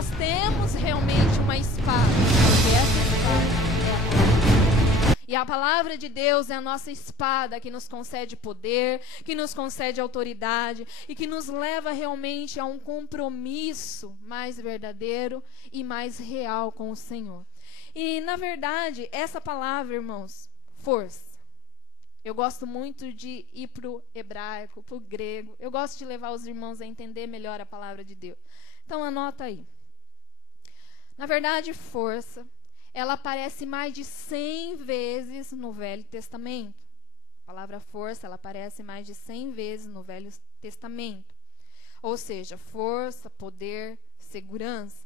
nós temos realmente uma espada, porque essa espada é a palavra. E a palavra de Deus é a nossa espada que nos concede poder, que nos concede autoridade e que nos leva realmente a um compromisso mais verdadeiro e mais real com o Senhor. E, na verdade, essa palavra, irmãos, força. Eu gosto muito de ir para o hebraico, para o grego. Eu gosto de levar os irmãos a entender melhor a palavra de Deus. Então, anota aí. Na verdade, força, ela aparece mais de 100 vezes no Velho Testamento. A palavra força, ela aparece mais de 100 vezes no Velho Testamento. Ou seja, força, poder, segurança.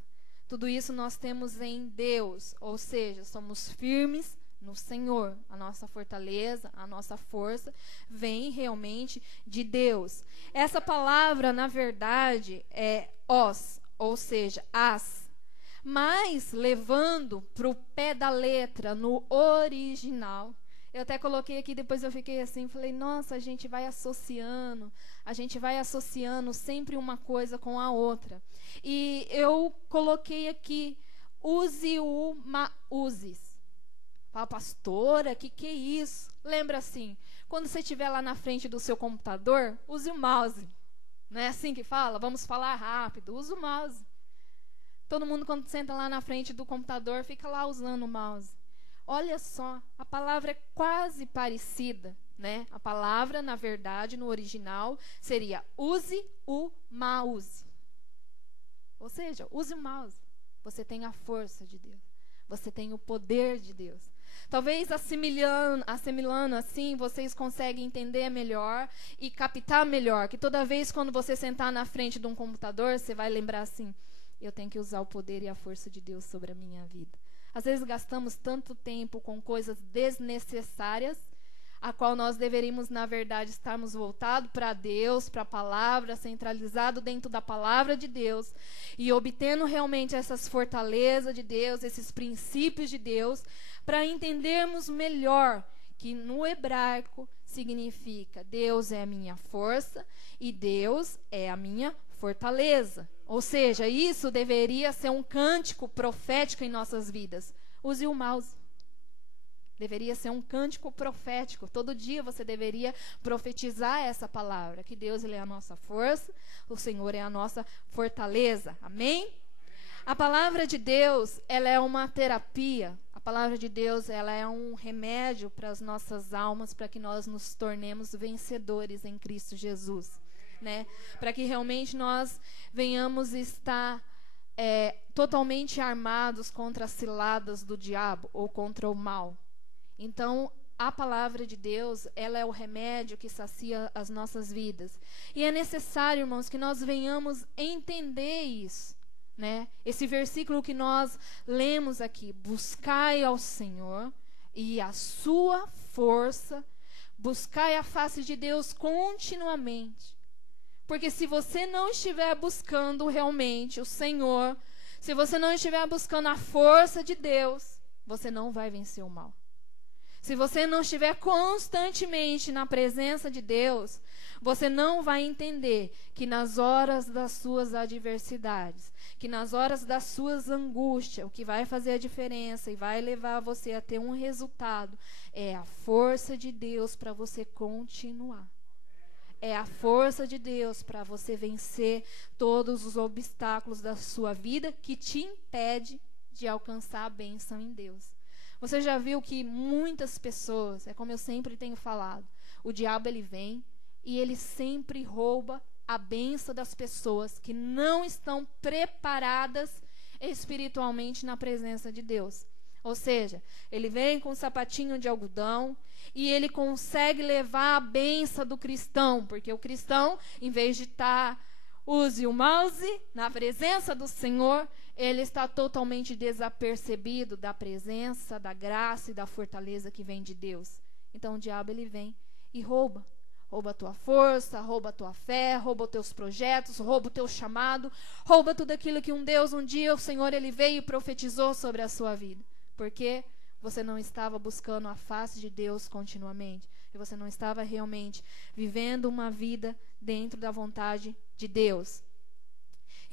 Tudo isso nós temos em Deus. Ou seja, somos firmes no Senhor. A nossa fortaleza, a nossa força vem realmente de Deus. Essa palavra, na verdade, é os, ou seja, as. Mas, levando para o pé da letra, no original, eu até coloquei aqui, depois eu fiquei assim, falei, nossa, a gente vai associando sempre uma coisa com a outra. E eu coloquei aqui, use o uses. Fala, pastora, que é isso? Lembra assim, quando você estiver lá na frente do seu computador, use o mouse. Não é assim que fala? Vamos falar rápido, use o mouse. Todo mundo, quando senta lá na frente do computador, fica lá usando o mouse. Olha só, a palavra é quase parecida, né? A palavra, na verdade, no original, seria use o mouse. Ou seja, use o mouse. Você tem a força de Deus. Você tem o poder de Deus. Talvez assimilando assim, vocês conseguem entender melhor e captar melhor. Que toda vez quando você sentar na frente de um computador, você vai lembrar assim, eu tenho que usar o poder e a força de Deus sobre a minha vida. Às vezes gastamos tanto tempo com coisas desnecessárias, a qual nós deveríamos, na verdade, estarmos voltados para Deus, para a palavra, centralizado dentro da palavra de Deus, e obtendo realmente essas fortalezas de Deus, esses princípios de Deus, para entendermos melhor que no hebraico significa Deus é a minha força e Deus é a minha fortaleza. Ou seja, isso deveria ser um cântico profético em nossas vidas. Use o mouse. Deveria ser um cântico profético. Todo dia você deveria profetizar essa palavra. Que Deus ele é a nossa força, o Senhor é a nossa fortaleza. Amém? A palavra de Deus, ela é uma terapia. A palavra de Deus, ela é um remédio para as nossas almas, para que nós nos tornemos vencedores em Cristo Jesus. Né? Para que realmente nós venhamos estar totalmente armados contra as ciladas do diabo ou contra o mal. Então, a palavra de Deus, ela é o remédio que sacia as nossas vidas. E é necessário, irmãos, que nós venhamos entender isso. Né? Esse versículo que nós lemos aqui, buscai ao Senhor e a sua força, buscai a face de Deus continuamente. Porque se você não estiver buscando realmente o Senhor, se você não estiver buscando a força de Deus, você não vai vencer o mal. Se você não estiver constantemente na presença de Deus, você não vai entender que nas horas das suas adversidades, que nas horas das suas angústias, o que vai fazer a diferença e vai levar você a ter um resultado é a força de Deus para você continuar. É a força de Deus para você vencer todos os obstáculos da sua vida que te impede de alcançar a bênção em Deus. Você já viu que muitas pessoas, é como eu sempre tenho falado, o diabo ele vem e ele sempre rouba a bênção das pessoas que não estão preparadas espiritualmente na presença de Deus. Ou seja, ele vem com um sapatinho de algodão e ele consegue levar a bênção do cristão, porque o cristão, em vez de use o mouse na presença do Senhor, ele está totalmente desapercebido da presença, da graça e da fortaleza que vem de Deus. Então o diabo ele vem e rouba. Rouba a tua força, rouba a tua fé, rouba os teus projetos, rouba o teu chamado, rouba tudo aquilo que um dia o Senhor ele veio e profetizou sobre a sua vida. Porque você não estava buscando a face de Deus continuamente. E você não estava realmente vivendo uma vida dentro da vontade de Deus.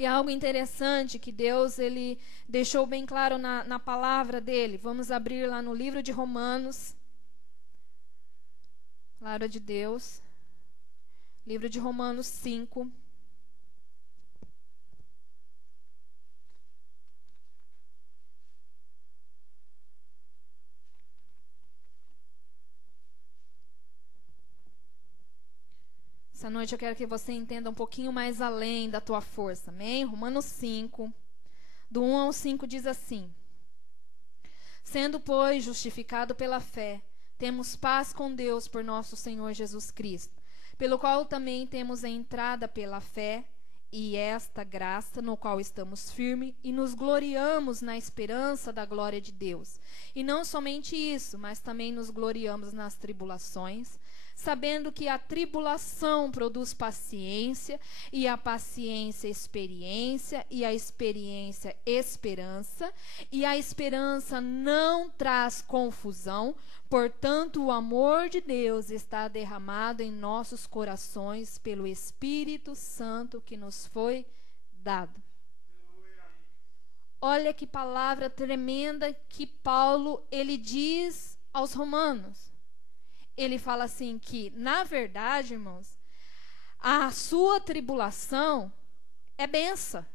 E algo interessante que Deus ele deixou bem claro na palavra dele. Vamos abrir lá no livro de Romanos. Palavra de Deus. Livro de Romanos 5. Essa noite eu quero que você entenda um pouquinho mais além da tua força, amém? Romanos 5, do 1 ao 5 diz assim: Sendo, pois, justificado pela fé, temos paz com Deus por nosso Senhor Jesus Cristo, pelo qual também temos a entrada pela fé, e esta graça no qual estamos firmes e nos gloriamos na esperança da glória de Deus. E não somente isso, mas também nos gloriamos nas tribulações, sabendo que a tribulação produz paciência, e a paciência experiência, e a experiência esperança, e a esperança não traz confusão, portanto o amor de Deus está derramado em nossos corações pelo Espírito Santo que nos foi dado. Olha que palavra tremenda que Paulo ele diz aos romanos. Ele fala assim que, na verdade, irmãos, a sua tribulação é benção.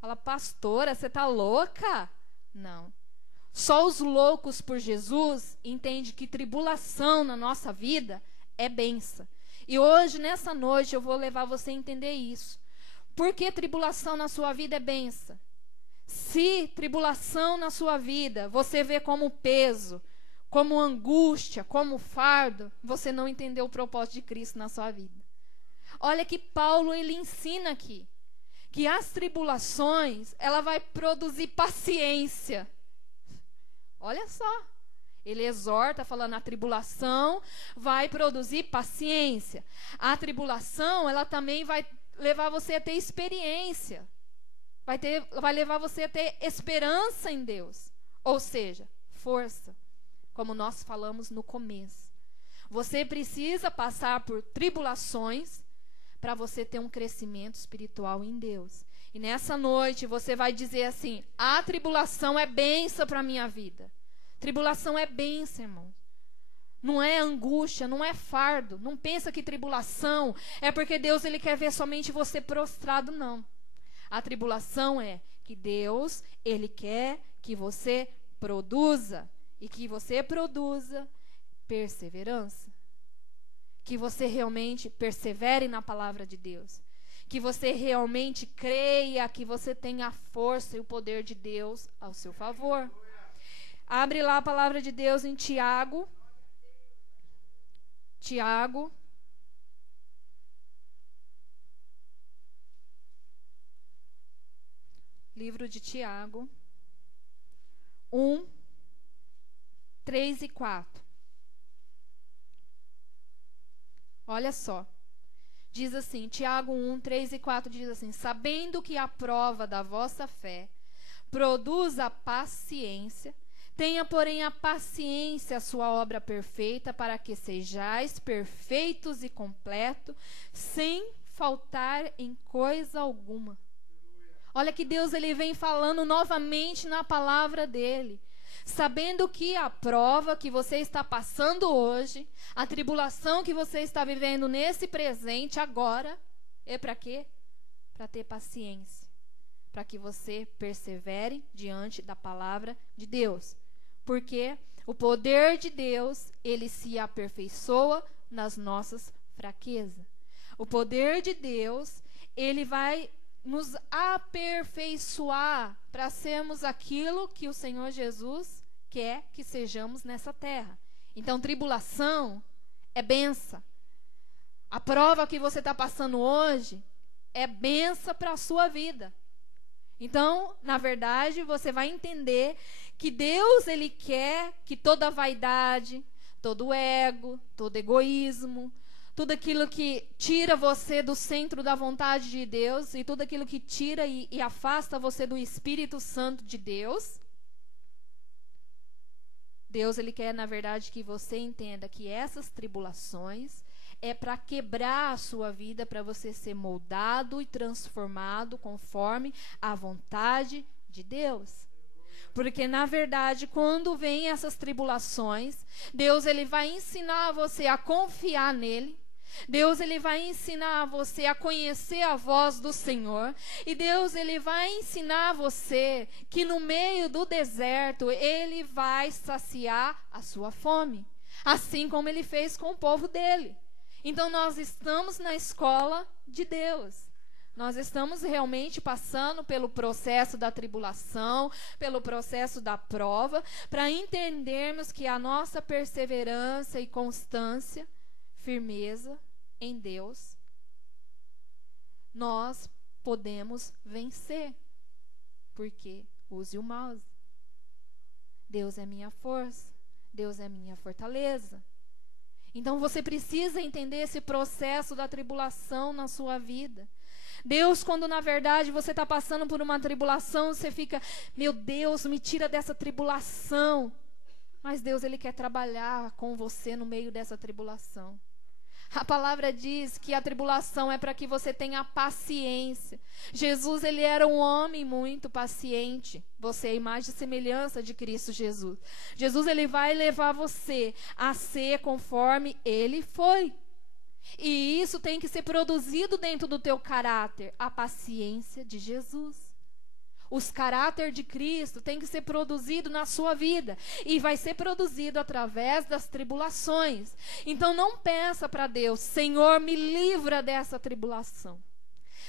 Fala, pastora, você está louca? Não. Só os loucos por Jesus entendem que tribulação na nossa vida é benção. E hoje, nessa noite, eu vou levar você a entender isso. Por que tribulação na sua vida é benção? Se tribulação na sua vida você vê como peso, como angústia, como fardo, você não entendeu o propósito de Cristo na sua vida. Olha que Paulo ele ensina aqui, que as tribulações, ela vai produzir paciência. Olha só, ele exorta falando, a tribulação vai produzir paciência. A tribulação, ela também vai levar você a ter experiência. Vai levar você a ter esperança em Deus. Ou seja, força. Como nós falamos no começo. Você precisa passar por tribulações para você ter um crescimento espiritual em Deus. E nessa noite você vai dizer assim, a tribulação é bênção para a minha vida. Tribulação é bênção, irmão. Não é angústia, não é fardo. Não pensa que tribulação é porque Deus ele quer ver somente você prostrado, não. A tribulação é que Deus ele quer que você produza. E que você produza perseverança. Que você realmente persevere na palavra de Deus. Que você realmente creia que você tem a força e o poder de Deus ao seu favor. Abre lá a palavra de Deus em Tiago. Tiago. Livro de Tiago. 1, 3 e 4. Olha só. Diz assim, Tiago 1, 3 e 4 diz assim, sabendo que a prova da vossa fé produz a paciência, tenha, porém, a paciência a sua obra perfeita, para que sejais perfeitos e completos, sem faltar em coisa alguma. Olha que Deus ele vem falando novamente na palavra dele. Sabendo que a prova que você está passando hoje, a tribulação que você está vivendo nesse presente agora, é para quê? Para ter paciência. Para que você persevere diante da palavra de Deus. Porque o poder de Deus, ele se aperfeiçoa nas nossas fraquezas. O poder de Deus, ele vai nos aperfeiçoar para sermos aquilo que o Senhor Jesus quer que sejamos nessa terra. Então, tribulação é benção. A prova que você está passando hoje é benção para a sua vida. Então, na verdade, você vai entender que Deus, ele quer que toda vaidade, todo ego, todo egoísmo, tudo aquilo que tira você do centro da vontade de Deus e tudo aquilo que tira e afasta você do Espírito Santo de Deus. Deus, ele quer, na verdade, que você entenda que essas tribulações é para quebrar a sua vida, para você ser moldado e transformado conforme a vontade de Deus. Porque, na verdade, quando vem essas tribulações, Deus ele vai ensinar você a confiar nele. Deus ele vai ensinar você a conhecer a voz do Senhor. E Deus ele vai ensinar você que no meio do deserto ele vai saciar a sua fome. Assim como ele fez com o povo dele. Então nós estamos na escola de Deus. Nós estamos realmente passando pelo processo da tribulação, pelo processo da prova, para entendermos que a nossa perseverança e constância, firmeza em Deus, nós podemos vencer. Porque use o mouse. Deus é minha força, Deus é minha fortaleza. Então você precisa entender esse processo da tribulação na sua vida. Deus, quando na verdade você está passando por uma tribulação, você fica, meu Deus, me tira dessa tribulação. Mas Deus, ele quer trabalhar com você no meio dessa tribulação. A palavra diz que a tribulação é para que você tenha paciência. Jesus, ele era um homem muito paciente. Você é a imagem e semelhança de Cristo Jesus. Jesus, ele vai levar você a ser conforme ele foi. E isso tem que ser produzido dentro do teu caráter, a paciência de Jesus. Os caráter de Cristo tem que ser produzido na sua vida. E vai ser produzido através das tribulações. Então não peça para Deus, Senhor, me livra dessa tribulação.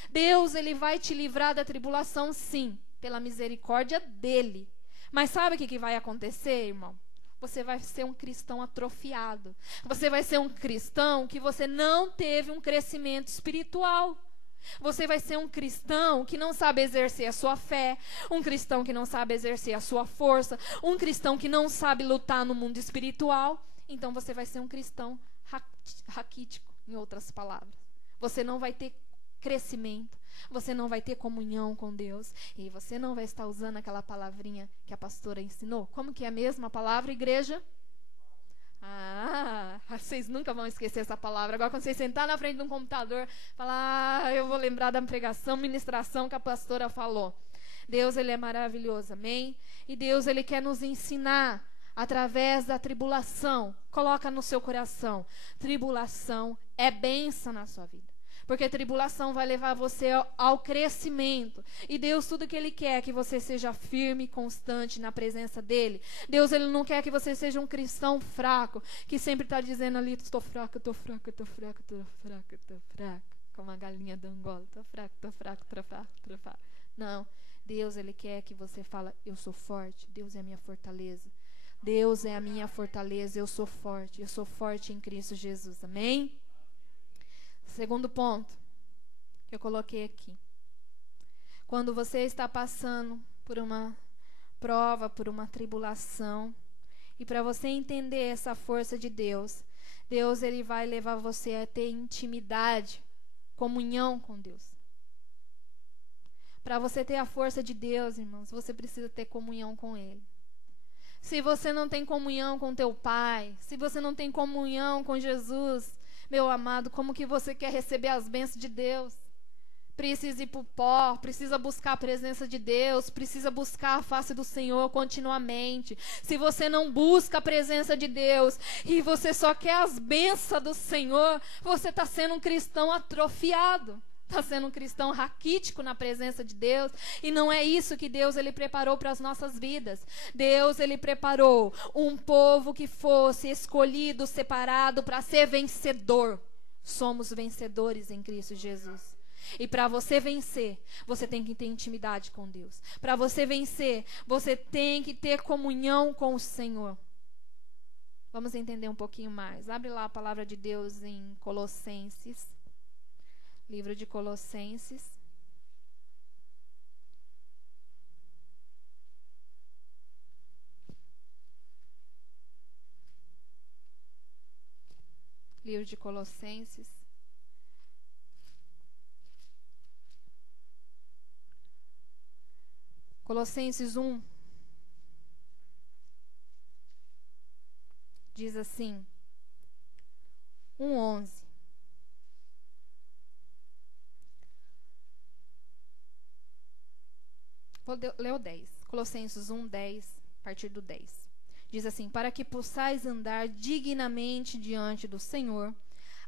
Deus, ele vai te livrar da tribulação, sim, pela misericórdia dele. Mas sabe o que vai acontecer, irmão? Você vai ser um cristão atrofiado. Você vai ser um cristão que você não teve um crescimento espiritual. Você vai ser um cristão que não sabe exercer a sua fé, um cristão que não sabe exercer a sua força, um cristão que não sabe lutar no mundo espiritual. Então você vai ser um cristão raquítico, em outras palavras. Você não vai ter crescimento, você não vai ter comunhão com Deus e você não vai estar usando aquela palavrinha que a pastora ensinou. Como que é a mesma palavra, igreja? Ah, vocês nunca vão esquecer essa palavra. Agora, quando vocês sentar na frente de um computador, falar, eu vou lembrar da pregação, ministração que a pastora falou. Deus, ele é maravilhoso, amém? E Deus, ele quer nos ensinar através da tribulação. Coloca no seu coração, tribulação é bênção na sua vida. Porque a tribulação vai levar você ao crescimento. E Deus, tudo que ele quer é que você seja firme e constante na presença dele. Deus, ele não quer que você seja um cristão fraco, que sempre está dizendo ali, estou fraco, estou fraco, estou fraco, estou fraco, estou fraco. Como a galinha da Angola, estou fraco, estou fraco, estou fraco, estou fraco. Não, Deus, ele quer que você fale, eu sou forte, Deus é a minha fortaleza. Deus é a minha fortaleza, eu sou forte em Cristo Jesus, amém? Segundo ponto que eu coloquei aqui. Quando você está passando por uma prova, por uma tribulação, e para você entender essa força de Deus, Deus, ele vai levar você a ter intimidade, comunhão com Deus. Para você ter a força de Deus, irmãos, você precisa ter comunhão com ele. Se você não tem comunhão com teu Pai, se você não tem comunhão com Jesus, meu amado, como que você quer receber as bênçãos de Deus? Precisa ir para o pó, precisa buscar a presença de Deus, precisa buscar a face do Senhor continuamente. Se você não busca a presença de Deus e você só quer as bênçãos do Senhor, você está sendo um cristão atrofiado. Está sendo um cristão raquítico na presença de Deus. E não é isso que Deus, ele preparou para as nossas vidas. Deus, ele preparou um povo que fosse escolhido, separado para ser vencedor. Somos vencedores em Cristo Jesus. E para você vencer, você tem que ter intimidade com Deus. Para você vencer, você tem que ter comunhão com o Senhor. Vamos entender um pouquinho mais. Abre lá a palavra de Deus em Colossenses. Livro de Colossenses. Livro de Colossenses. Colossenses 1. Diz assim. 1:11. Vou ler o 10. Colossenses 1, 10, a partir do 10. Diz assim: para que possais andar dignamente diante do Senhor,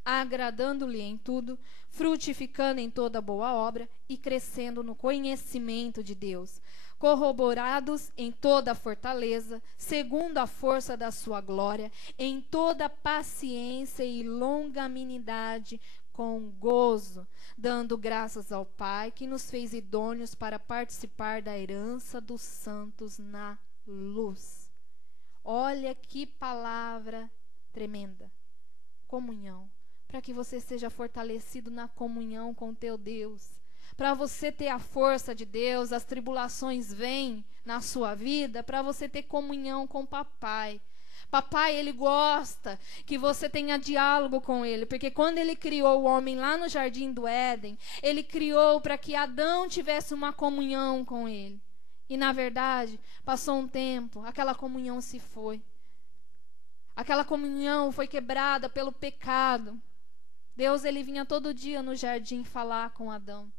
agradando-lhe em tudo, frutificando em toda boa obra e crescendo no conhecimento de Deus, corroborados em toda a fortaleza, segundo a força da sua glória, em toda paciência e longanimidade, com gozo, dando graças ao Pai, que nos fez idôneos para participar da herança dos santos na luz. Olha que palavra tremenda. Comunhão. Para que você seja fortalecido na comunhão com teu Deus. Para você ter a força de Deus, as tribulações vêm na sua vida, para você ter comunhão com o papai. Papai, ele gosta que você tenha diálogo com ele, porque quando ele criou o homem lá no Jardim do Éden, ele criou para que Adão tivesse uma comunhão com ele. E, na verdade, passou um tempo, aquela comunhão se foi. Aquela comunhão foi quebrada pelo pecado. Deus, ele vinha todo dia no jardim falar com Adão.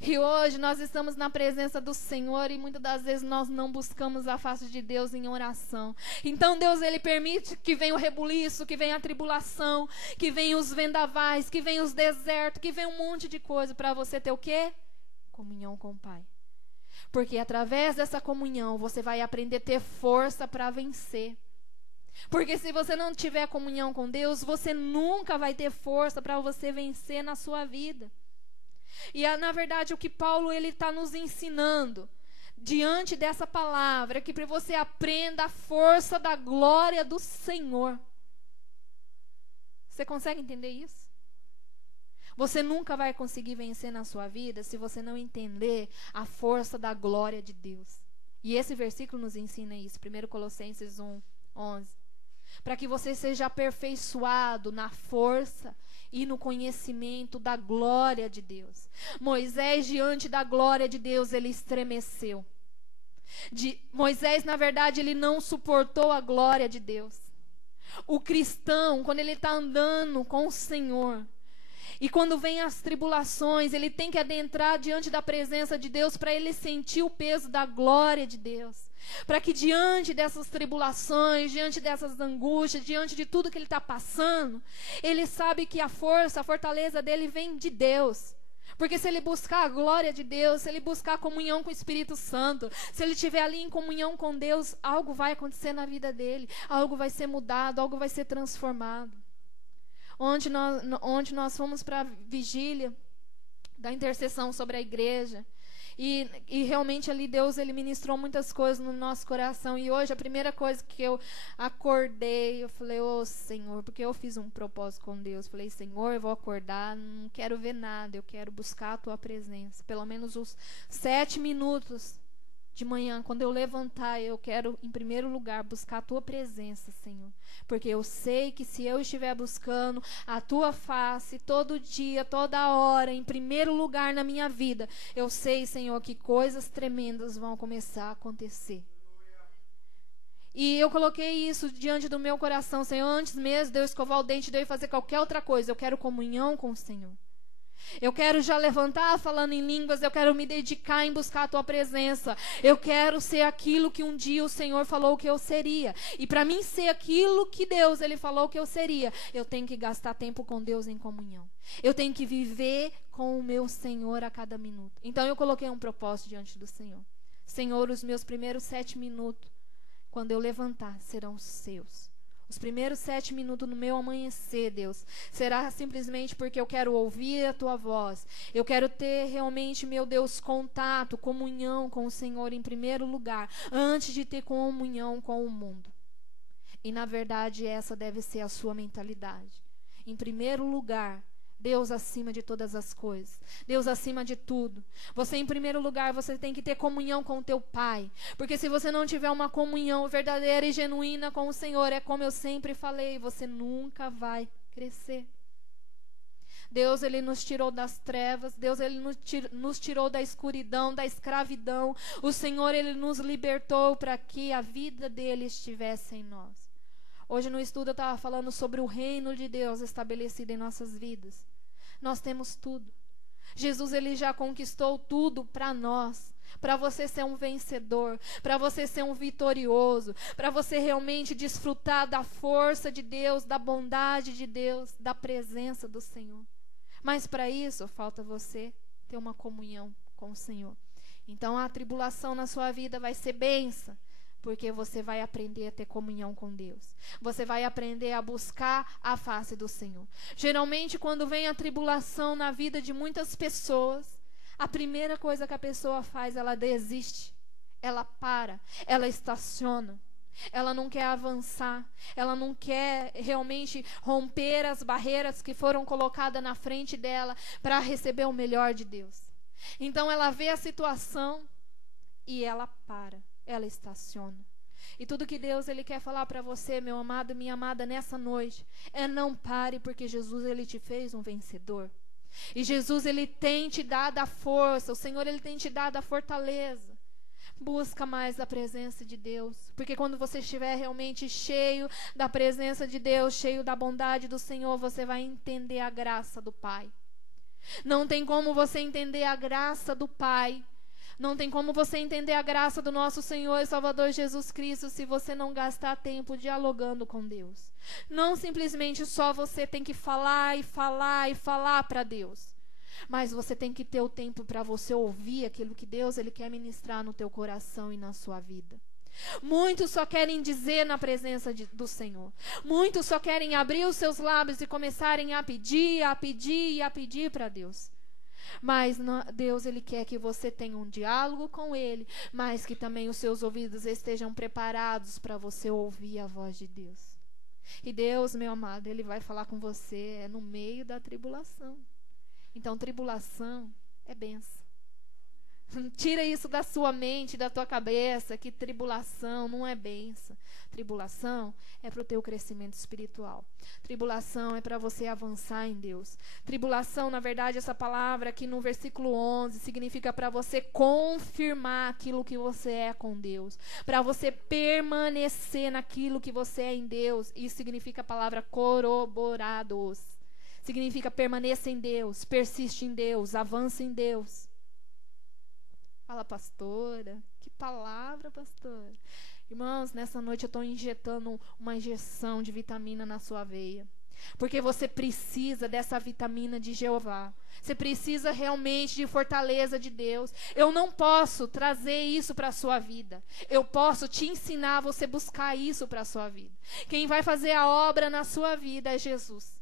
E hoje nós estamos na presença do Senhor e muitas das vezes nós não buscamos a face de Deus em oração. Então Deus, ele permite que venha o rebuliço, que venha a tribulação, que venha os vendavais, que venha os desertos, que venha um monte de coisa para você ter o quê? Comunhão com o Pai. Porque através dessa comunhão você vai aprender a ter força para vencer. Porque se você não tiver comunhão com Deus, você nunca vai ter força para você vencer na sua vida. E na verdade o que Paulo ele está nos ensinando diante dessa palavra é que para você aprenda a força da glória do Senhor. Você consegue entender isso? Você nunca vai conseguir vencer na sua vida se você não entender a força da glória de Deus. E esse versículo nos ensina isso, 1 Colossenses 1, 11. Para que você seja aperfeiçoado na força e no conhecimento da glória de Deus. Moisés, diante da glória de Deus, ele estremeceu. Moisés, na verdade, ele não suportou a glória de Deus. O cristão, quando ele está andando com o Senhor, e quando vem as tribulações, ele tem que adentrar diante da presença de Deus para ele sentir o peso da glória de Deus. Para que diante dessas tribulações, diante dessas angústias, diante de tudo que ele está passando, ele sabe que a força, a fortaleza dele vem de Deus. Porque se ele buscar a glória de Deus, se ele buscar a comunhão com o Espírito Santo, se ele estiver ali em comunhão com Deus, algo vai acontecer na vida dele, algo vai ser mudado, algo vai ser transformado. Onde nós fomos para a vigília da intercessão sobre a igreja. E realmente ali Deus, ele ministrou muitas coisas no nosso coração. E hoje a primeira coisa que eu acordei, eu falei, ô Senhor, porque eu fiz um propósito com Deus. Falei, Senhor, eu vou acordar, não quero ver nada, eu quero buscar a tua presença. Pelo menos os 7 minutos de manhã, quando eu levantar, eu quero, em primeiro lugar, buscar a tua presença, Senhor. Porque eu sei que se eu estiver buscando a tua face todo dia, toda hora, em primeiro lugar na minha vida, eu sei, Senhor, que coisas tremendas vão começar a acontecer. E eu coloquei isso diante do meu coração, Senhor, antes mesmo de eu escovar o dente, de eu fazer qualquer outra coisa. Eu quero comunhão com o Senhor. Eu quero já levantar falando em línguas, eu quero me dedicar em buscar a tua presença. Eu quero ser aquilo que um dia o Senhor falou que eu seria. E para mim ser aquilo que Deus ele falou que eu seria, eu tenho que gastar tempo com Deus em comunhão. Eu tenho que viver com o meu Senhor a cada minuto. Então eu coloquei um propósito diante do Senhor. Senhor, os meus primeiros 7 minutos, quando eu levantar, serão seus. Os primeiros 7 minutos no meu amanhecer, Deus, será simplesmente porque eu quero ouvir a tua voz. Eu quero ter realmente, meu Deus, contato, comunhão com o Senhor em primeiro lugar, antes de ter comunhão com o mundo. E na verdade essa deve ser a sua mentalidade. Em primeiro lugar, Deus acima de todas as coisas. Deus acima de tudo. Você, em primeiro lugar, você tem que ter comunhão com o teu Pai. Porque se você não tiver uma comunhão verdadeira e genuína com o Senhor, é como eu sempre falei, você nunca vai crescer. Deus, ele nos tirou das trevas. Deus, ele nos tirou da escuridão, da escravidão. O Senhor, ele nos libertou para que a vida dele estivesse em nós. Hoje no estudo eu estava falando sobre o reino de Deus estabelecido em nossas vidas. Nós temos tudo. Jesus, ele já conquistou tudo para nós. Para você ser um vencedor, para você ser um vitorioso, para você realmente desfrutar da força de Deus, da bondade de Deus, da presença do Senhor. Mas para isso, falta você ter uma comunhão com o Senhor. Então a tribulação na sua vida vai ser bênção, porque você vai aprender a ter comunhão com Deus. Você vai aprender a buscar a face do Senhor. Geralmente, quando vem a tribulação na vida de muitas pessoas, a primeira coisa que a pessoa faz, ela desiste, ela para, ela estaciona, ela não quer avançar, ela não quer realmente romper as barreiras que foram colocadas na frente dela para receber o melhor de Deus. Então ela vê a situação e ela para, ela estaciona. E tudo que Deus ele quer falar para você, meu amado e minha amada, nessa noite, é não pare, porque Jesus ele te fez um vencedor. E Jesus, ele tem te dado a força, o Senhor, ele tem te dado a fortaleza. Busca mais a presença de Deus, porque quando você estiver realmente cheio da presença de Deus, cheio da bondade do Senhor, você vai entender a graça do Pai. Não tem como você entender a graça do Pai, não tem como você entender a graça do nosso Senhor e Salvador Jesus Cristo se você não gastar tempo dialogando com Deus. Não simplesmente só você tem que falar e falar e falar para Deus, mas você tem que ter o tempo para você ouvir aquilo que Deus ele quer ministrar no teu coração e na sua vida. Muitos só querem dizer na presença do Senhor. Muitos só querem abrir os seus lábios e começarem a pedir, a pedir e a pedir para Deus. Mas Deus ele quer que você tenha um diálogo com Ele, mas que também os seus ouvidos estejam preparados para você ouvir a voz de Deus. E Deus, meu amado, Ele vai falar com você no meio da tribulação. Então, tribulação é bênção. Tira isso da sua mente, da tua cabeça, que tribulação não é bênção. Tribulação é para o teu crescimento espiritual. Tribulação é para você avançar em Deus. Tribulação, na verdade, essa palavra aqui no versículo 11, significa para você confirmar aquilo que você é com Deus. Para você permanecer naquilo que você é em Deus. Isso significa a palavra corroborados. Significa permaneça em Deus, persiste em Deus, avança em Deus. Fala, pastora, que palavra, pastora. Irmãos, nessa noite eu estou injetando uma injeção de vitamina na sua veia. Porque você precisa dessa vitamina de Jeová. Você precisa realmente de fortaleza de Deus. Eu não posso trazer isso para a sua vida. Eu posso te ensinar a você buscar isso para a sua vida. Quem vai fazer a obra na sua vida é Jesus.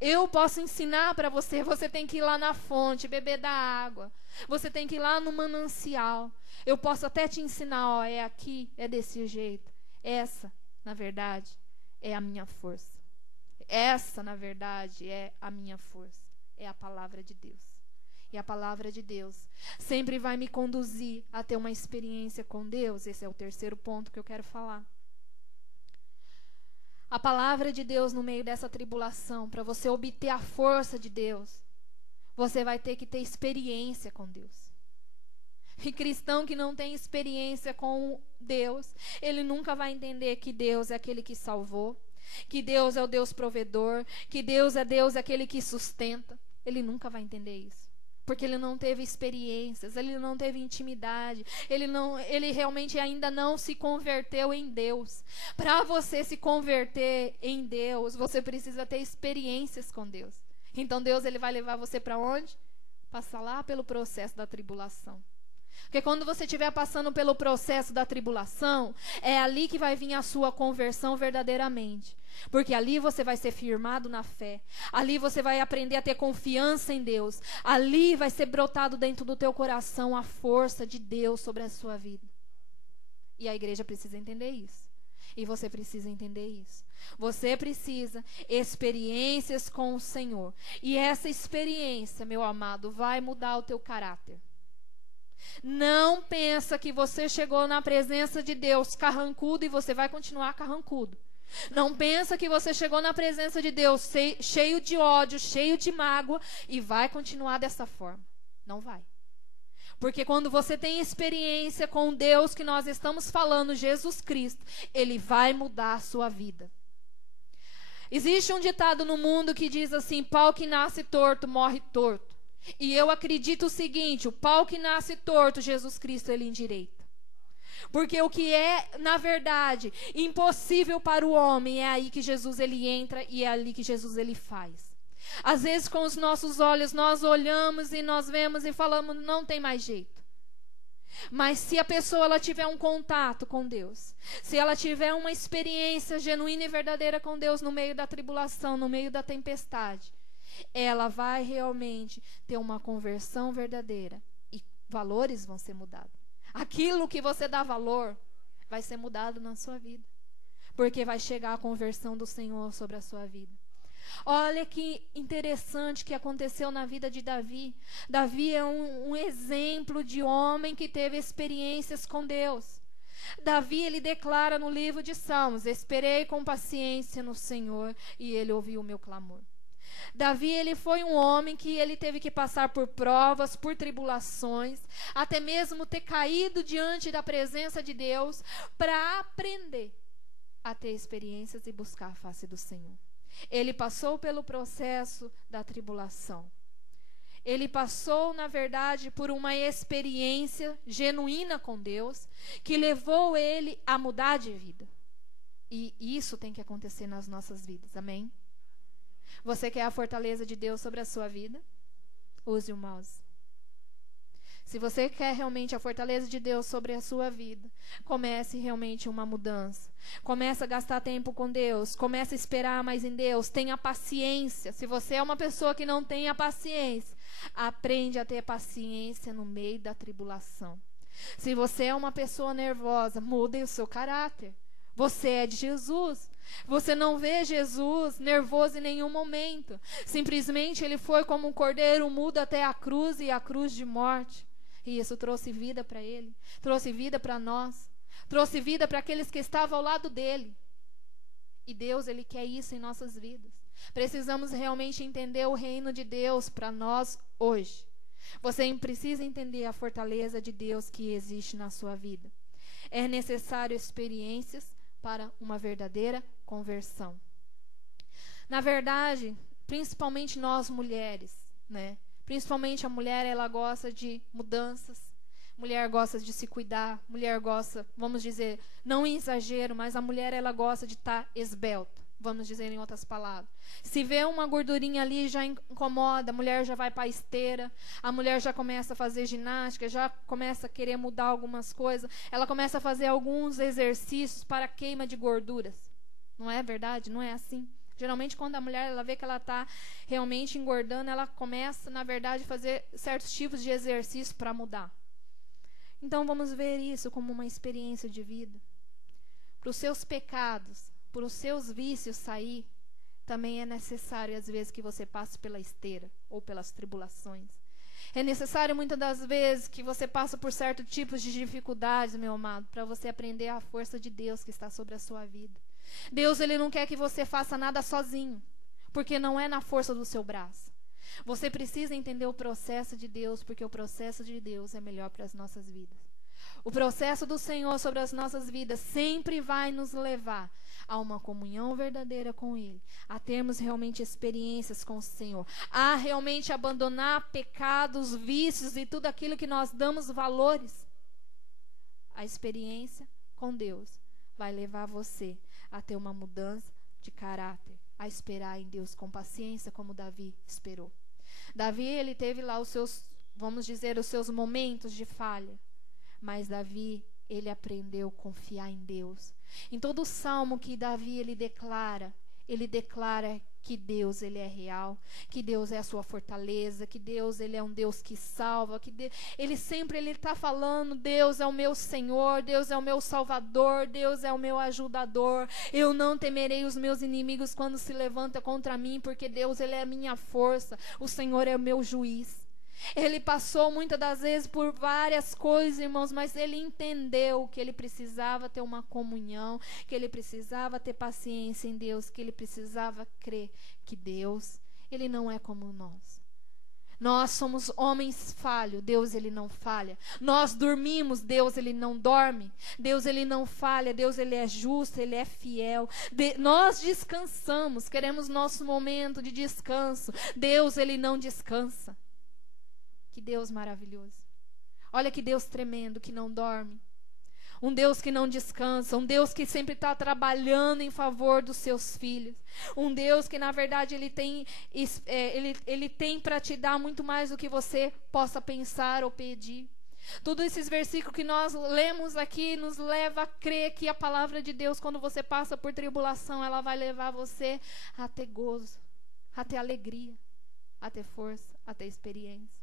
Eu posso ensinar para você. Você tem que ir lá na fonte, beber da água. Você tem que ir lá no manancial. Eu posso até te ensinar, ó, é aqui, é desse jeito. Essa, na verdade, é a minha força. Essa, na verdade, é a minha força. É a palavra de Deus. E a palavra de Deus sempre vai me conduzir a ter uma experiência com Deus. Esse é o terceiro ponto que eu quero falar. A palavra de Deus no meio dessa tribulação, para você obter a força de Deus, você vai ter que ter experiência com Deus. E cristão que não tem experiência com Deus, ele nunca vai entender que Deus é aquele que salvou, que Deus é o Deus provedor, que Deus é aquele que sustenta. Ele nunca vai entender isso. Porque ele não teve experiências, ele não teve intimidade, ele realmente ainda não se converteu em Deus. Para você se converter em Deus, você precisa ter experiências com Deus. Então Deus ele vai levar você para onde? Passar lá pelo processo da tribulação. Porque quando você estiver passando pelo processo da tribulação, é ali que vai vir a sua conversão verdadeiramente. Porque ali você vai ser firmado na fé. Ali você vai aprender a ter confiança em Deus. Ali vai ser brotado dentro do teu coração a força de Deus sobre a sua vida. E a igreja precisa entender isso. E você precisa entender isso. Você precisa experiências com o Senhor. E essa experiência, meu amado, vai mudar o teu caráter. Não pensa que você chegou na presença de Deus carrancudo e você vai continuar carrancudo. Não pensa que você chegou na presença de Deus cheio de ódio, cheio de mágoa e vai continuar dessa forma. Não vai. Porque quando você tem experiência com Deus que nós estamos falando, Jesus Cristo, Ele vai mudar a sua vida. Existe um ditado no mundo que diz assim: pau que nasce torto, morre torto. E eu acredito o seguinte, o pau que nasce torto, Jesus Cristo, ele endireita. Porque o que é, na verdade, impossível para o homem, é aí que Jesus ele entra e é ali que Jesus ele faz. Às vezes com os nossos olhos nós olhamos e nós vemos e falamos, não tem mais jeito. Mas se a pessoa ela tiver um contato com Deus, se ela tiver uma experiência genuína e verdadeira com Deus no meio da tribulação, no meio da tempestade, ela vai realmente ter uma conversão verdadeira e valores vão ser mudados. Aquilo que você dá valor vai ser mudado na sua vida, porque vai chegar a conversão do Senhor sobre a sua vida. Olha que interessante que aconteceu na vida de Davi. Davi é um exemplo de homem que teve experiências com Deus. Davi, ele declara no livro de Salmos: esperei com paciência no Senhor e ele ouviu o meu clamor. Davi, ele foi um homem que ele teve que passar por provas, por tribulações, até mesmo ter caído diante da presença de Deus para aprender a ter experiências e buscar a face do Senhor. Ele passou pelo processo da tribulação. Ele passou, na verdade, por uma experiência genuína com Deus, que levou ele a mudar de vida. E isso tem que acontecer nas nossas vidas, amém? Você quer a fortaleza de Deus sobre a sua vida? Use o mouse. Se você quer realmente a fortaleza de Deus sobre a sua vida, comece realmente uma mudança. Comece a gastar tempo com Deus. Comece a esperar mais em Deus. Tenha paciência. Se você é uma pessoa que não tem a paciência, aprende a ter paciência no meio da tribulação. Se você é uma pessoa nervosa, mude o seu caráter. Você é de Jesus. Você não vê Jesus nervoso em nenhum momento. Simplesmente ele foi como um cordeiro mudo até a cruz e a cruz de morte. E isso trouxe vida para ele, trouxe vida para nós, trouxe vida para aqueles que estavam ao lado dele. E Deus, ele quer isso em nossas vidas. Precisamos realmente entender o reino de Deus para nós hoje. Você precisa entender a fortaleza de Deus que existe na sua vida. É necessário experiências para uma verdadeira conversão. Na verdade, principalmente nós mulheres, né? Principalmente a mulher, ela gosta de mudanças. Mulher gosta de se cuidar. Mulher gosta, vamos dizer, não em exagero, mas a mulher, ela gosta de estar esbelta. Vamos dizer em outras palavras. Se vê uma gordurinha ali, já incomoda. A mulher já vai para a esteira. A mulher já começa a fazer ginástica. Já começa a querer mudar algumas coisas. Ela começa a fazer alguns exercícios para queima de gorduras. Não é verdade? Não é assim? Geralmente, quando a mulher ela vê que ela está realmente engordando, ela começa, na verdade, a fazer certos tipos de exercício para mudar. Então, vamos ver isso como uma experiência de vida. Para os seus pecados, para os seus vícios sair, também é necessário, às vezes, que você passe pela esteira ou pelas tribulações. É necessário, muitas das vezes, que você passe por certos tipos de dificuldades, meu amado, para você aprender a força de Deus que está sobre a sua vida. Deus, ele não quer que você faça nada sozinho, porque não é na força do seu braço. Você precisa entender o processo de Deus, porque o processo de Deus é melhor para as nossas vidas. O processo do Senhor sobre as nossas vidas sempre vai nos levar a uma comunhão verdadeira com Ele, a termos realmente experiências com o Senhor, a realmente abandonar pecados, vícios e tudo aquilo que nós damos valores. A experiência com Deus vai levar você a ter uma mudança de caráter, a esperar em Deus com paciência, como Davi esperou. Davi, ele teve lá os seus, vamos dizer, os seus momentos de falha, mas Davi, ele aprendeu a confiar em Deus. Em todo o salmo que Davi, ele declara que Deus, ele é real, que Deus é a sua fortaleza, que Deus, ele é um Deus que salva, que ele sempre está falando, Deus é o meu Senhor, Deus é o meu Salvador, Deus é o meu ajudador, eu não temerei os meus inimigos quando se levanta contra mim, porque Deus, ele é a minha força, o Senhor é o meu juiz. Ele passou muitas das vezes por várias coisas, irmãos, mas ele entendeu que ele precisava ter uma comunhão, que ele precisava ter paciência em Deus, que ele precisava crer que Deus, ele não é como nós. Nós somos homens falhos, Deus, ele não falha. Nós dormimos, Deus, ele não dorme. Deus, ele não falha, Deus, ele é justo, ele é fiel. Nós descansamos, queremos nosso momento de descanso. Deus, ele não descansa. Que Deus maravilhoso. Olha que Deus tremendo, que não dorme. Um Deus que não descansa, um Deus que sempre está trabalhando em favor dos seus filhos. Um Deus que, na verdade, Ele tem para te dar muito mais do que você possa pensar ou pedir. Todos esses versículos que nós lemos aqui nos leva a crer que a palavra de Deus, quando você passa por tribulação, ela vai levar você a ter gozo, a ter alegria, a ter força, a ter experiência.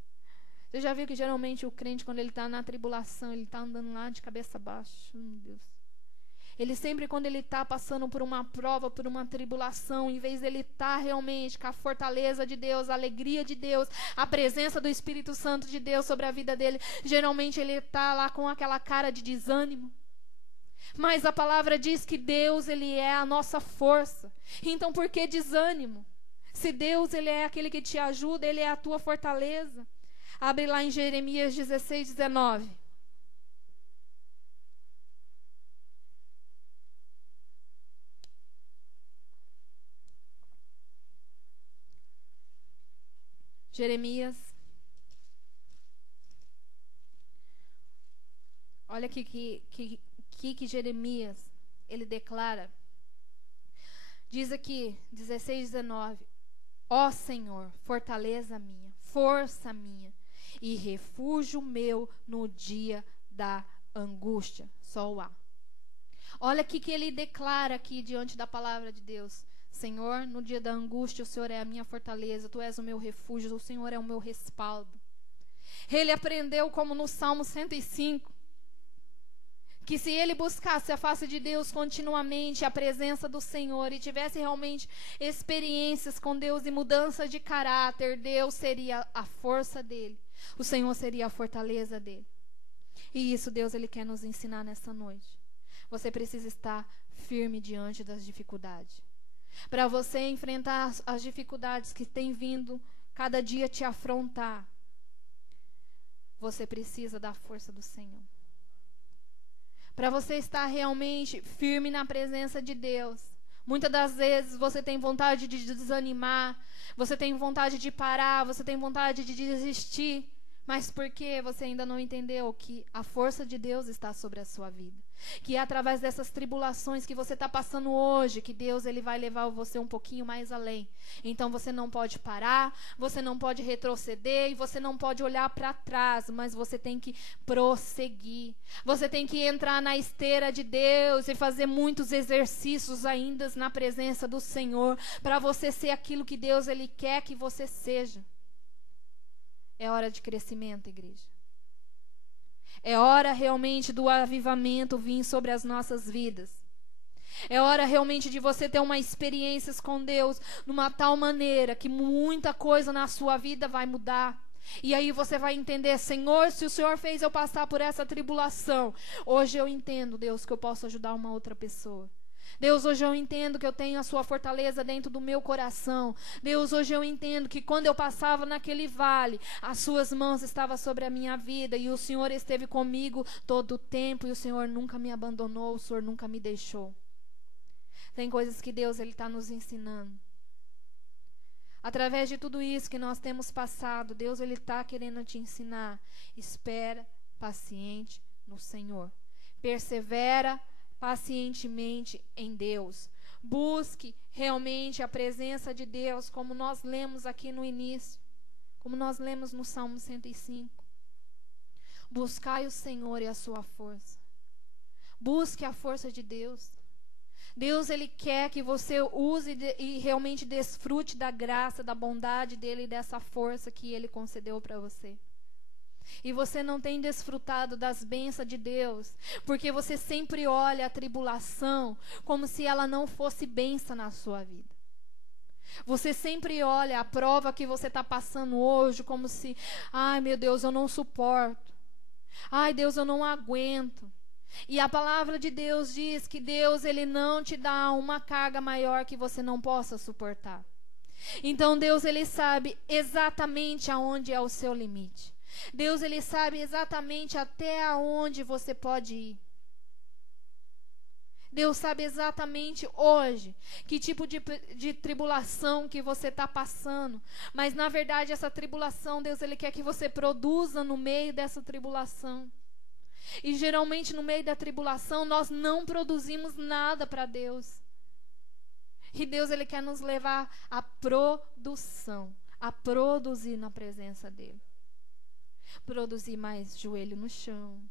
Você já viu que geralmente o crente, quando ele está na tribulação, ele está andando lá de cabeça baixa? Meu Deus. Ele sempre, quando ele está passando por uma prova, por uma tribulação, em vez dele estar realmente com a fortaleza de Deus, a alegria de Deus, a presença do Espírito Santo de Deus sobre a vida dele, geralmente ele está lá com aquela cara de desânimo. Mas a palavra diz que Deus, ele é a nossa força. Então por que desânimo? Se Deus, ele é aquele que te ajuda, ele é a tua fortaleza. Abre lá em Jeremias 16, 19. Jeremias. Olha aqui que Jeremias, ele declara. Diz aqui, 16, 19. Ó Senhor, fortaleza minha, força minha e refúgio meu no dia da angústia. Só o A. Olha aqui que ele declara aqui diante da palavra de Deus. Senhor, no dia da angústia, o Senhor é a minha fortaleza, Tu és o meu refúgio, o Senhor é o meu respaldo. Ele aprendeu, como no Salmo 105, que se ele buscasse a face de Deus continuamente, a presença do Senhor, e tivesse realmente experiências com Deus e mudança de caráter, Deus seria a força dele. O Senhor seria a fortaleza dele. E isso Deus, ele quer nos ensinar nessa noite. Você precisa estar firme diante das dificuldades. Para você enfrentar as dificuldades que têm vindo cada dia te afrontar, você precisa da força do Senhor. Para você estar realmente firme na presença de Deus. Muitas das vezes você tem vontade de desanimar, você tem vontade de parar, você tem vontade de desistir. Mas por que você ainda não entendeu que a força de Deus está sobre a sua vida? Que é através dessas tribulações que você está passando hoje, que Deus, ele vai levar você um pouquinho mais além. Então você não pode parar, você não pode retroceder e você não pode olhar para trás, mas você tem que prosseguir. Você tem que entrar na esteira de Deus e fazer muitos exercícios ainda na presença do Senhor, para você ser aquilo que Deus, ele quer que você seja. É hora de crescimento, igreja. É hora realmente do avivamento vir sobre as nossas vidas. É hora realmente de você ter uma experiência com Deus numa tal maneira que muita coisa na sua vida vai mudar. E aí você vai entender, Senhor, se o Senhor fez eu passar por essa tribulação, hoje eu entendo, Deus, que eu posso ajudar uma outra pessoa. Deus, hoje eu entendo que eu tenho a sua fortaleza dentro do meu coração. Deus, hoje eu entendo que quando eu passava naquele vale, as suas mãos estavam sobre a minha vida e o Senhor esteve comigo todo o tempo e o Senhor nunca me abandonou, o Senhor nunca me deixou. Tem coisas que Deus, ele está nos ensinando. Através de tudo isso que nós temos passado, Deus, ele está querendo te ensinar. Espera paciente no Senhor. Persevera pacientemente em Deus. Busque realmente a presença de Deus, como nós lemos aqui no início, como nós lemos no Salmo 105. Buscai o Senhor e a sua força. Busque a força de Deus. Deus, ele quer que você use e realmente desfrute da graça, da bondade dele e dessa força que ele concedeu para você. E você não tem desfrutado das bênçãos de Deus, porque você sempre olha a tribulação como se ela não fosse bênção na sua vida. Você sempre olha a prova que você está passando hoje como se, ai meu Deus, eu não suporto. Ai Deus, eu não aguento. E a palavra de Deus diz que Deus, ele não te dá uma carga maior que você não possa suportar. Então Deus, ele sabe exatamente aonde é o seu limite. Deus, ele sabe exatamente até aonde você pode ir. Deus sabe exatamente hoje que tipo de tribulação que você está passando. Mas, na verdade, essa tribulação, Deus, Ele quer que você produza no meio dessa tribulação. E, geralmente, no meio da tribulação, nós não produzimos nada para Deus. E Deus, Ele quer nos levar à produção, a produzir na presença dEle. Produzir mais joelho no chão.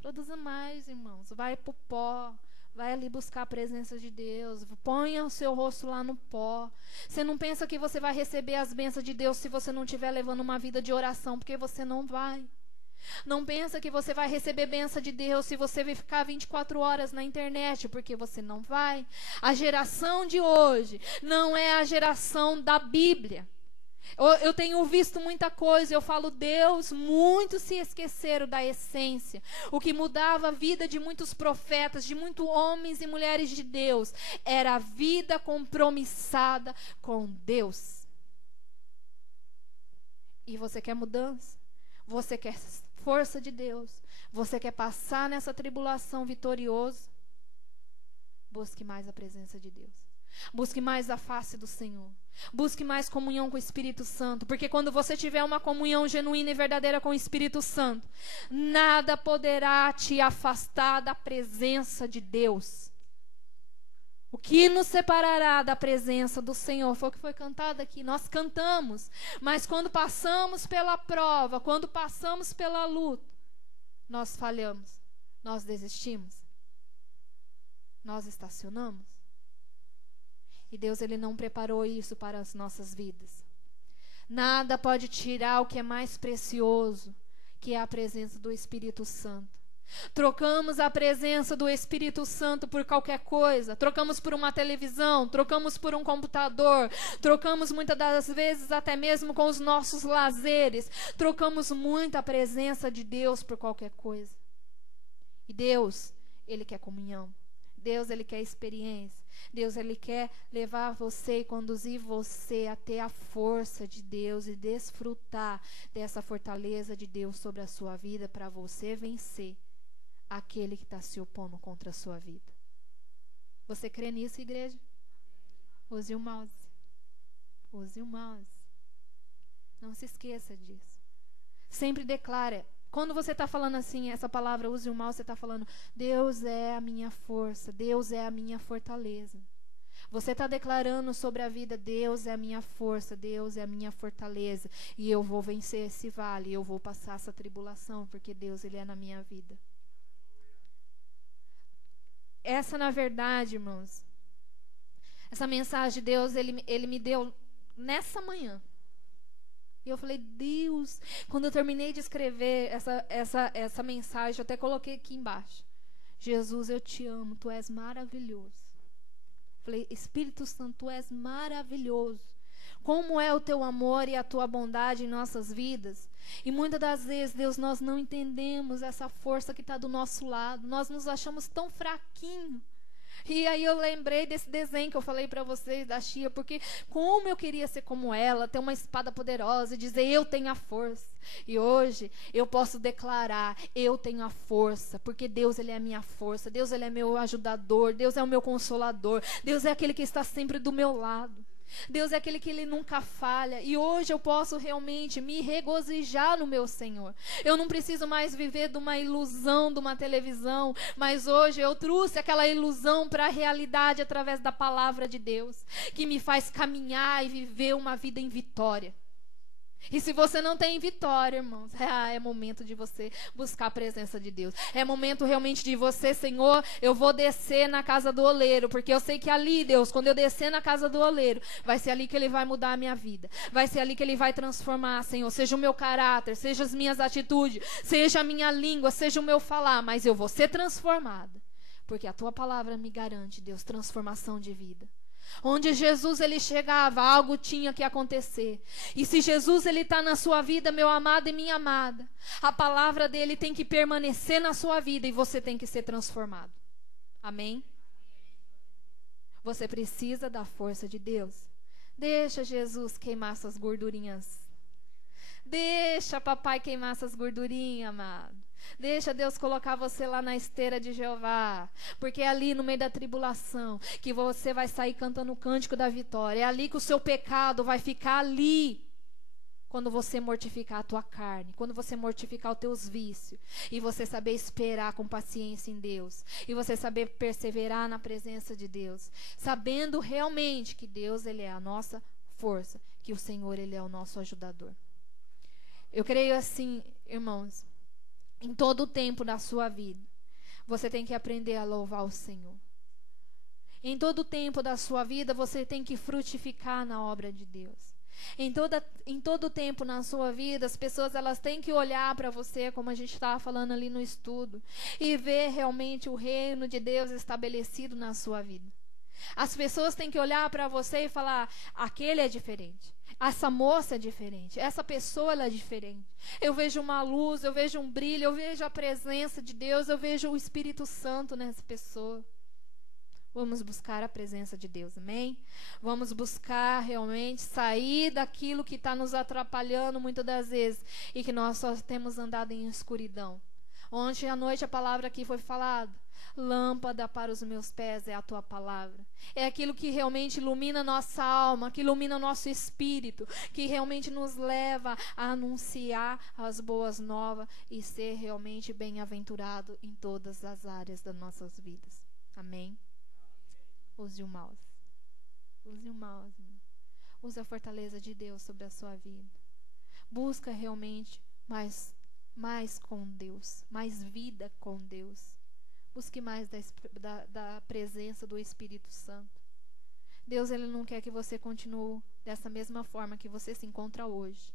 Produza mais, irmãos. Vai pro pó. Vai ali buscar a presença de Deus. Ponha o seu rosto lá no pó. Você não pensa que você vai receber as bênçãos de Deus se você não estiver levando uma vida de oração, porque você não vai. Não pensa que você vai receber bênção de Deus se você vai ficar 24 horas na internet, porque você não vai. A geração de hoje não é a geração da Bíblia. Eu tenho visto muita coisa, eu falo, Deus, muitos se esqueceram da essência. O que mudava a vida de muitos profetas, de muitos homens e mulheres de Deus, era a vida compromissada com Deus. E você quer mudança? Você quer força de Deus? Você quer passar nessa tribulação vitorioso? Busque mais a presença de Deus. Busque mais a face do Senhor. Busque mais comunhão com o Espírito Santo. Porque quando você tiver uma comunhão genuína e verdadeira com o Espírito Santo, nada poderá te afastar da presença de Deus. O que nos separará da presença do Senhor? Foi o que foi cantado aqui. Nós cantamos. Mas quando passamos pela prova, quando passamos pela luta, nós falhamos. Nós desistimos. Nós estacionamos. E Deus, Ele não preparou isso para as nossas vidas. Nada pode tirar o que é mais precioso, que é a presença do Espírito Santo. Trocamos a presença do Espírito Santo por qualquer coisa. Trocamos por uma televisão, trocamos por um computador, trocamos muitas das vezes até mesmo com os nossos lazeres. Trocamos muito a presença de Deus por qualquer coisa. E Deus, Ele quer comunhão. Deus, Ele quer experiência. Deus, Ele quer levar você e conduzir você a ter a força de Deus e desfrutar dessa fortaleza de Deus sobre a sua vida para você vencer aquele que está se opondo contra a sua vida. Você crê nisso, igreja? Use o mouse. Use o mouse. Não se esqueça disso. Sempre declare. Quando você está falando assim, essa palavra, use o mouse, você está falando, Deus é a minha força, Deus é a minha fortaleza. Você está declarando sobre a vida, Deus é a minha força, Deus é a minha fortaleza. E eu vou vencer esse vale, eu vou passar essa tribulação, porque Deus, Ele é na minha vida. Essa, na verdade, irmãos, essa mensagem de Deus, Ele me deu nessa manhã. E eu falei, Deus, quando eu terminei de escrever essa mensagem, eu até coloquei aqui embaixo. Jesus, eu te amo, tu és maravilhoso. Falei, Espírito Santo, tu és maravilhoso. Como é o teu amor e a tua bondade em nossas vidas. E muitas das vezes, Deus, nós não entendemos essa força que está do nosso lado. Nós nos achamos tão fraquinhos. E aí eu lembrei desse desenho que eu falei para vocês, da Chia, porque como eu queria ser como ela, ter uma espada poderosa e dizer, eu tenho a força. E hoje eu posso declarar, eu tenho a força, porque Deus, Ele é a minha força, Deus, Ele é meu ajudador, Deus é o meu consolador, Deus é aquele que está sempre do meu lado. Deus é aquele que Ele nunca falha. E hoje eu posso realmente me regozijar no meu Senhor. Eu não preciso mais viver de uma ilusão, de uma televisão. Mas hoje eu trouxe aquela ilusão para a realidade através da palavra de Deus, que me faz caminhar e viver uma vida em vitória. E se você não tem vitória, irmãos, é momento de você buscar a presença de Deus. É momento realmente de você, Senhor, eu vou descer na casa do oleiro, porque eu sei que ali, Deus, quando eu descer na casa do oleiro, vai ser ali que Ele vai mudar a minha vida. Vai ser ali que Ele vai transformar, Senhor, seja o meu caráter, seja as minhas atitudes, seja a minha língua, seja o meu falar, mas eu vou ser transformada. Porque a Tua palavra me garante, Deus, transformação de vida. Onde Jesus, Ele chegava, algo tinha que acontecer. E se Jesus, Ele está na sua vida, meu amado e minha amada, a palavra dEle tem que permanecer na sua vida e você tem que ser transformado. Amém? Você precisa da força de Deus. Deixa Jesus queimar suas gordurinhas. Deixa papai queimar essas gordurinhas, amado. Deixa Deus colocar você lá na esteira de Jeová. Porque é ali no meio da tribulação que você vai sair cantando o cântico da vitória. É ali que o seu pecado vai ficar ali. Quando você mortificar a tua carne, quando você mortificar os teus vícios, e você saber esperar com paciência em Deus, e você saber perseverar na presença de Deus, sabendo realmente que Deus, Ele é a nossa força, que o Senhor, Ele é o nosso ajudador. Eu creio assim, irmãos, em todo o tempo da sua vida, você tem que aprender a louvar o Senhor. Em todo o tempo da sua vida, você tem que frutificar na obra de Deus. Em todo o tempo na sua vida, as pessoas elas têm que olhar para você, como a gente estava falando ali no estudo, e ver realmente o reino de Deus estabelecido na sua vida. As pessoas têm que olhar para você e falar: aquele é diferente, essa moça é diferente, essa pessoa ela é diferente. Eu vejo uma luz, eu vejo um brilho, eu vejo a presença de Deus, eu vejo o Espírito Santo nessa pessoa. Vamos buscar a presença de Deus, amém? Vamos buscar realmente sair daquilo que está nos atrapalhando muitas das vezes e que nós só temos andado em escuridão. Ontem à noite a palavra aqui foi falada: lâmpada para os meus pés é a tua palavra. É aquilo que realmente ilumina nossa alma, que ilumina nosso espírito, que realmente nos leva a anunciar as boas novas e ser realmente bem-aventurado em todas as áreas das nossas vidas. Amém? Use o mouse. Use o mouse. Use a fortaleza de Deus sobre a sua vida. Busca realmente mais com Deus, mais vida com Deus. Busque mais da presença do Espírito Santo. Deus, Ele não quer que você continue dessa mesma forma que você se encontra hoje.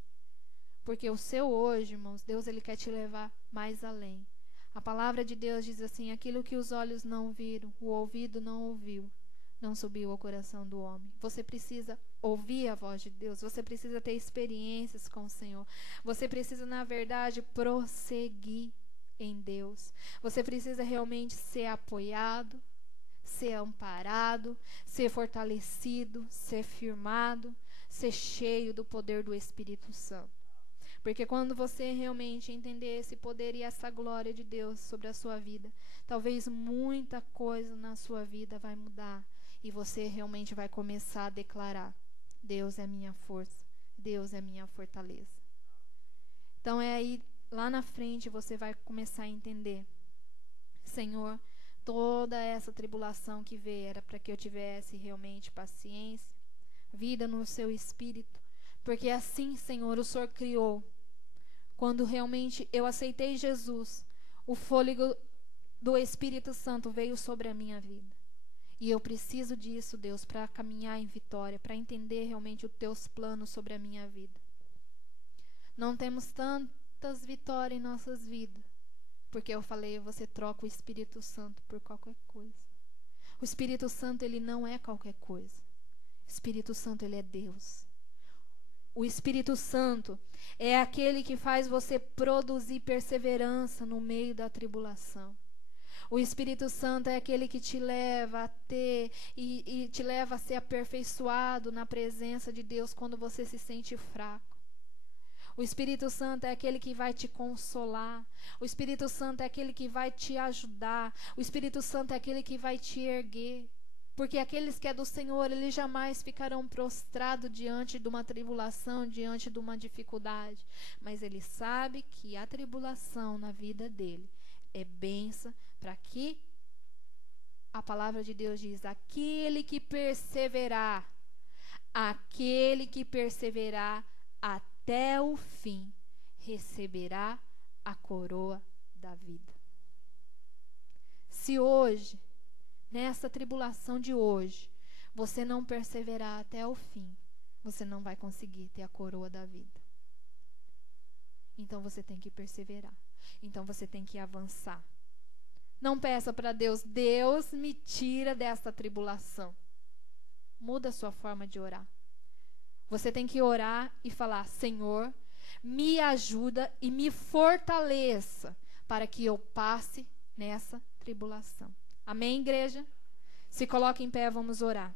Porque o seu hoje, irmãos, Deus, Ele quer te levar mais além. A palavra de Deus diz assim: aquilo que os olhos não viram, o ouvido não ouviu, não subiu ao coração do homem. Você precisa ouvir a voz de Deus. Você precisa ter experiências com o Senhor. Você precisa, na verdade, prosseguir em Deus. Você precisa realmente ser apoiado, ser amparado, ser fortalecido, ser firmado, ser cheio do poder do Espírito Santo. Porque quando você realmente entender esse poder e essa glória de Deus sobre a sua vida, talvez muita coisa na sua vida vai mudar. E você realmente vai começar a declarar: Deus é minha força, Deus é minha fortaleza. Então é aí, lá na frente, você vai começar a entender: Senhor, toda essa tribulação que veio era para que eu tivesse realmente paciência, vida no seu espírito. Porque assim, Senhor, o Senhor criou. Quando realmente eu aceitei Jesus, o fôlego do Espírito Santo veio sobre a minha vida. E eu preciso disso, Deus, para caminhar em vitória, para entender realmente os teus planos sobre a minha vida. Não temos tantas vitórias em nossas vidas, porque eu falei, você troca o Espírito Santo por qualquer coisa. O Espírito Santo, ele não é qualquer coisa. O Espírito Santo, ele é Deus. O Espírito Santo é aquele que faz você produzir perseverança no meio da tribulação. O Espírito Santo é aquele que te leva a ter e te leva a ser aperfeiçoado na presença de Deus quando você se sente fraco. O Espírito Santo é aquele que vai te consolar. O Espírito Santo é aquele que vai te ajudar. O Espírito Santo é aquele que vai te erguer. Porque aqueles que é do Senhor, eles jamais ficarão prostrados diante de uma tribulação, diante de uma dificuldade. Mas ele sabe que a tribulação na vida dele é bênção para que a palavra de Deus diz: aquele que perseverar até o fim, receberá a coroa da vida. Se hoje, nessa tribulação de hoje, você não perseverar até o fim, você não vai conseguir ter a coroa da vida. Então você tem que perseverar. Então você tem que avançar. Não peça para Deus: Deus me tira dessa tribulação. Muda a sua forma de orar. Você tem que orar e falar: Senhor, me ajuda e me fortaleça para que eu passe nessa tribulação. Amém, igreja? Se coloque em pé, vamos orar.